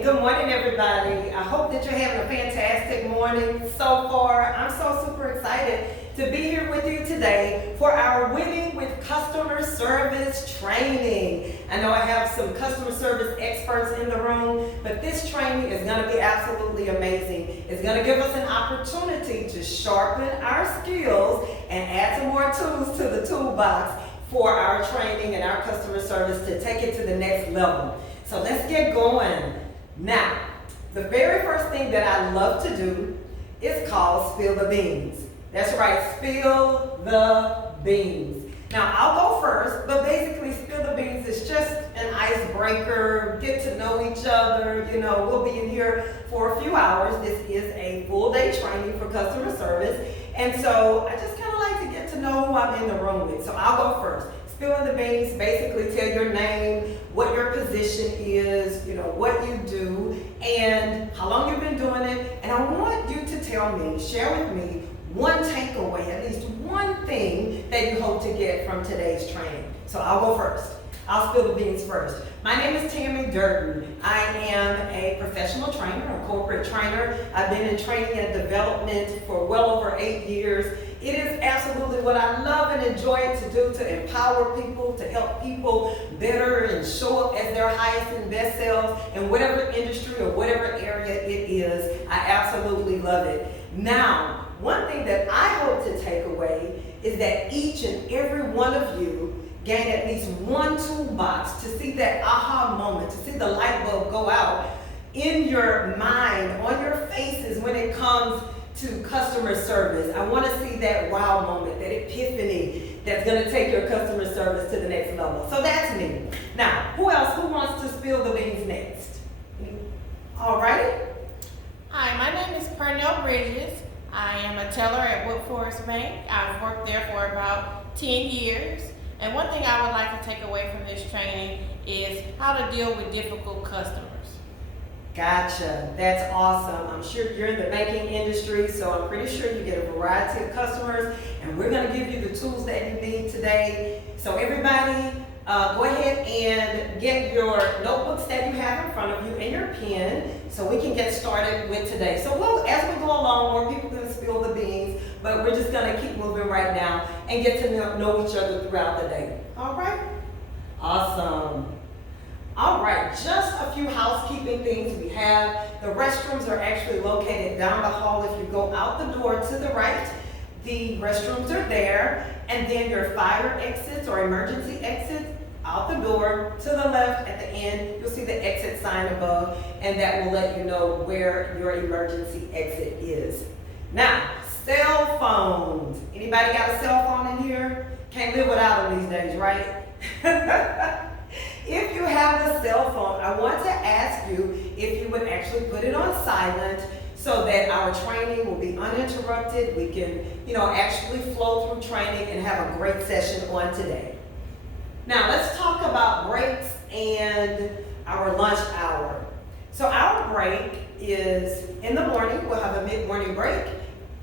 and good morning, everybody. I hope that you're having a fantastic morning so far. I'm so super excited to be here with you today for our Winning with Customer Service training. I know I have some customer service experts in the room, but this training is going to be absolutely amazing. It's going to give us an opportunity to sharpen our skills and add some more tools to the toolbox for our training and our customer service to take it to the next level. So let's get going. Now, the very first thing that I love to do is called spill the beans. That's right, spill the beans. Now, I'll go first, but basically spill the beans is just an icebreaker, get to know each other. You know, we'll be in here for a few hours. This is a full day training for customer service. And so I just kind of like to get to know who I'm in the room with. So I'll go first. Spilling the beans, basically tell your name, what your position is, you know, what you do, and how long you've been doing it. And I want you to tell me, share with me, one takeaway, at least one thing that you hope to get from today's training. So I'll go first. I'll spill the beans first. My name is Tammi Durden. I am a professional trainer, a corporate trainer. I've been in training and development for well over 8 years. It is absolutely what I love and enjoy to do, to empower people, to help people better and show up as their highest and best selves in whatever industry or whatever area it is. I absolutely love it. Now, one thing that I hope to take away is that each and every one of you gain at least one toolbox to see that aha moment, to see the light bulb go out in your mind, on your faces when it comes to customer service. I want to see that wow moment, that epiphany that's going to take your customer service to the next level. So that's me. Now, who else? Who wants to spill the beans next? All right. Hi, my name is Pernell Bridges. I am a teller at Wood Forest Bank. I've worked there for about 10 years. And one thing I would like to take away from this training is how to deal with difficult customers. Gotcha. That's awesome. I'm sure you're in the banking industry, so I'm pretty sure you get a variety of customers, and we're going to give you the tools that you need today. So everybody, go ahead and get your notebooks that you have in front of you and your pen so we can get started with today. So as we go along, more people are going to spill the beans, but we're just going to keep moving right now and get to know each other throughout the day. All right? Awesome. All right, just a few housekeeping things we have. The restrooms are actually located down the hall. If you go out the door to the right, the restrooms are there. And then your fire exits or emergency exits out the door to the left at the end. You'll see the exit sign above, and that will let you know where your emergency exit is. Now, cell phones. Anybody got a cell phone in here? Can't live without them these days, right? If you have a cell phone, I want to ask you if you would actually put it on silent so that our training will be uninterrupted. We can, actually flow through training and have a great session on today. Now, let's talk about breaks and our lunch hour. So our break is in the morning. We'll have a mid-morning break.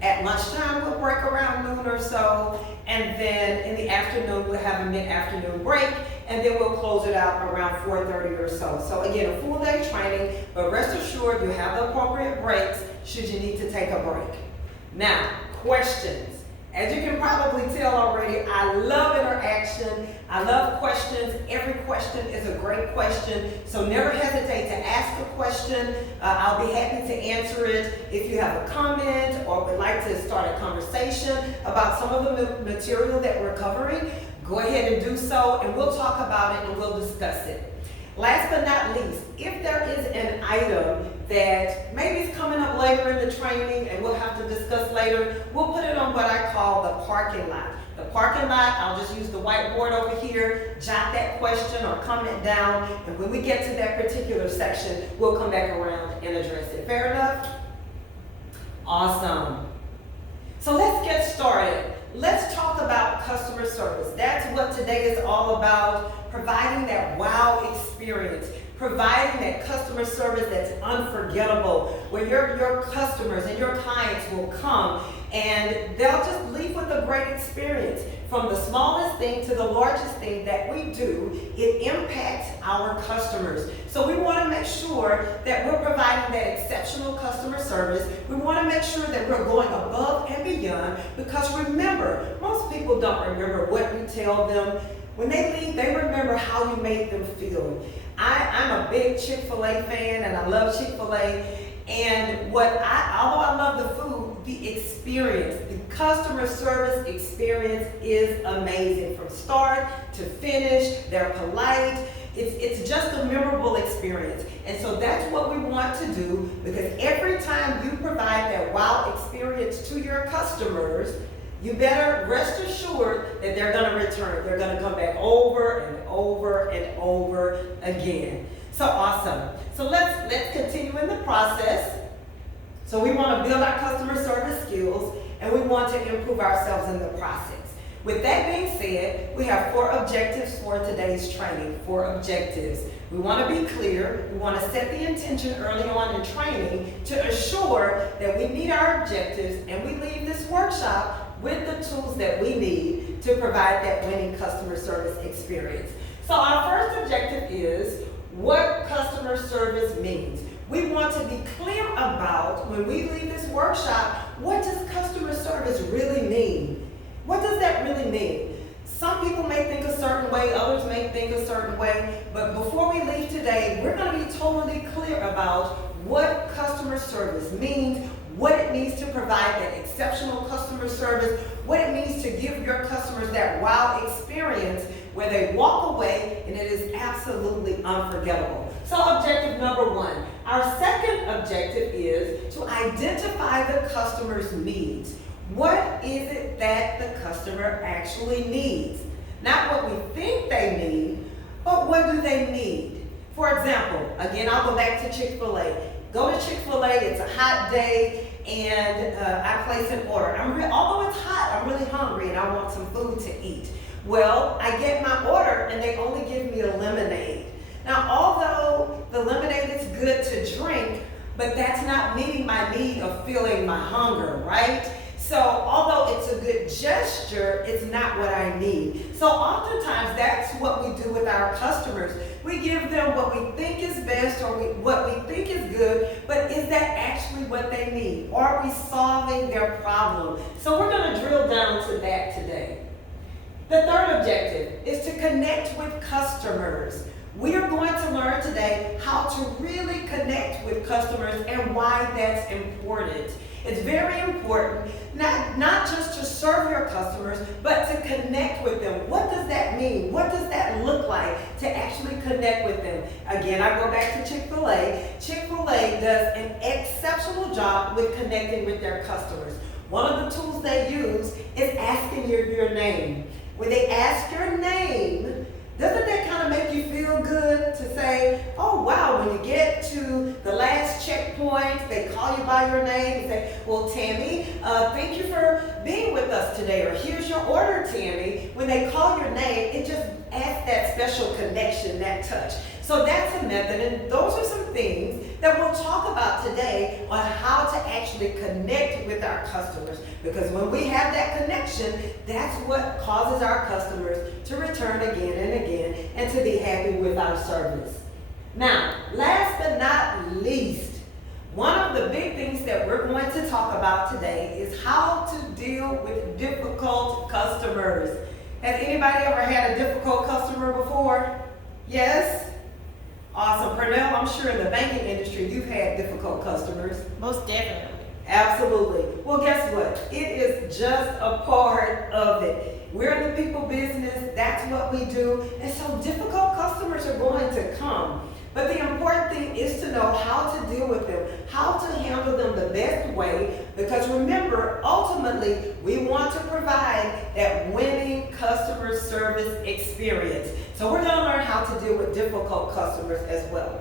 At lunchtime, we'll break around noon or so. And then in the afternoon, we'll have a mid-afternoon break. And then we'll close it out around 4:30 or so. So again, a full day training, but rest assured you have the appropriate breaks should you need to take a break. Now, questions. As you can probably tell already, I love interaction. I love questions. Every question is a great question. So never hesitate to ask a question. I'll be happy to answer it. If you have a comment or would like to start a conversation about some of the material that we're covering, go ahead and do so, and we'll talk about it and we'll discuss it. Last but not least, if there is an item that maybe is coming up later in the training and we'll have to discuss later, we'll put it on what I call the parking lot. The parking lot, I'll just use the whiteboard over here, jot that question or comment down, and when we get to that particular section, we'll come back around and address it. Fair enough? Awesome. So let's get started. Let's talk about customer service. That's what today is all about, providing that wow experience. providing that customer service that's unforgettable, where your customers and your clients will come and they'll just leave with a great experience. From the smallest thing to the largest thing that we do, it impacts our customers. So we want to make sure that we're providing that exceptional customer service. We want to make sure that we're going above and beyond, because remember, most people don't remember what you tell them. When they leave, they remember how you made them feel. I'm a big Chick-fil-A fan, and I love Chick-fil-A. And although I love the food, the experience, the customer service experience is amazing. From start to finish, they're polite. It's just a memorable experience. And so that's what we want to do, because every time you provide that wow experience to your customers, you better rest assured that they're going to return. They're going to come back over and over and over again. So awesome. So let's continue in the process. So we want to build our customer service skills, and we want to improve ourselves in the process. With that being said, we have 4 objectives for today's training. 4 objectives. We want to be clear. We want to set the intention early on in training to assure that we meet our objectives, and we leave this workshop with the tools that we need to provide that winning customer service experience. So our first objective is what customer service means. We want to be clear about, when we leave this workshop, what does customer service really mean? What does that really mean? Some people may think a certain way, others may think a certain way, but before we leave today, we're going to be totally clear about what customer service means, what it means to provide that exceptional customer service, what it means to give your customers that wow experience where they walk away and it is absolutely unforgettable. So objective number 1. Our second objective is to identify the customer's needs. What is it that the customer actually needs? Not what we think they need, but what do they need? For example, again, I'll go back to Chick-fil-A. Go to Chick-fil-A, it's a hot day, and I place an order. Although it's hot, I'm really hungry and I want some food to eat. Well, I get my order and they only give me a lemonade. Now, although the lemonade is good to drink, but that's not meeting my need of feeling my hunger, right? So although it's a good gesture, it's not what I need. So oftentimes that's what we do with our customers. We give them what we think is best or what we think is good, but is that actually what they need? Are we solving their problem? So we're going to drill down to that today. The third objective is to connect with customers. We are going to learn today how to really connect with customers and why that's important. It's very important, not just to serve your customers, but to connect with them. What does that mean? What does that look like to actually connect with them? Again, I go back to Chick-fil-A. Chick-fil-A does an exceptional job with connecting with their customers. One of the tools they use is asking your name. When they ask your name, doesn't that kind of make you feel good to say, oh wow, when you get to the last checkpoint, they call you by your name and say, well, Tammy, thank you for being with us today, or here's your order, Tammy. When they call your name, it just adds that special connection, that touch. So that's a method, and those are some things that we'll talk about today on how to actually connect with our customers. Because when we have that connection, that's what causes our customers to return again and again and to be happy with our service. Now, last but not least, one of the big things that we're going to talk about today is how to deal with difficult customers. Has anybody ever had a difficult customer before? Yes? Awesome. Pernell, I'm sure in the banking industry you've had difficult customers. Most definitely. Absolutely. Well, guess what? It is just a part of it. We're in the people business. That's what we do. And so difficult customers are going to come. But the important thing is to know how to deal with them, how to handle them the best way, because remember, ultimately, we want to provide that winning customer service experience. So we're going to learn how to deal with difficult customers as well.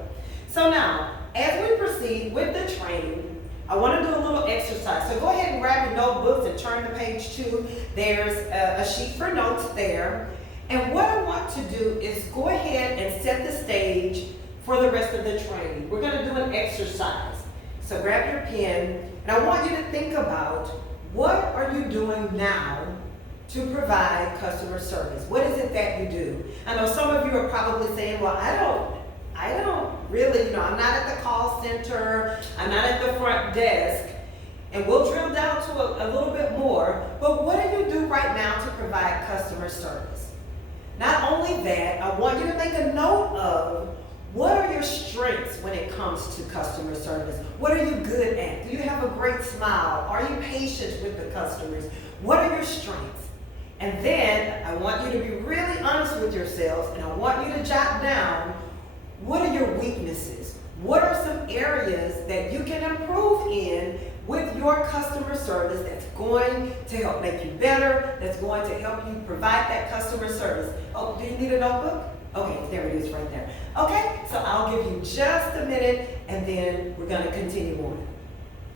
So now, as we proceed with the training, I want to do a little exercise. So go ahead and grab your notebooks and turn to page 2. There's a sheet for notes there. And what I want to do is go ahead and set the stage for the rest of the training. We're gonna do an exercise. So grab your pen, and I want you to think about, what are you doing now to provide customer service? What is it that you do? I know some of you are probably saying, well, I don't really, I'm not at the call center, I'm not at the front desk. And we'll drill down to a little bit more, but what do you do right now to provide customer service? Not only that, I want you to make a note of, what are your strengths when it comes to customer service? What are you good at? Do you have a great smile? Are you patient with the customers? What are your strengths? And then I want you to be really honest with yourselves, and I want you to jot down, what are your weaknesses? What are some areas that you can improve in with your customer service that's going to help make you better, that's going to help you provide that customer service? Oh, do you need a notebook? Okay, there it is right there. Okay, so I'll give you just a minute, and then we're going to continue on.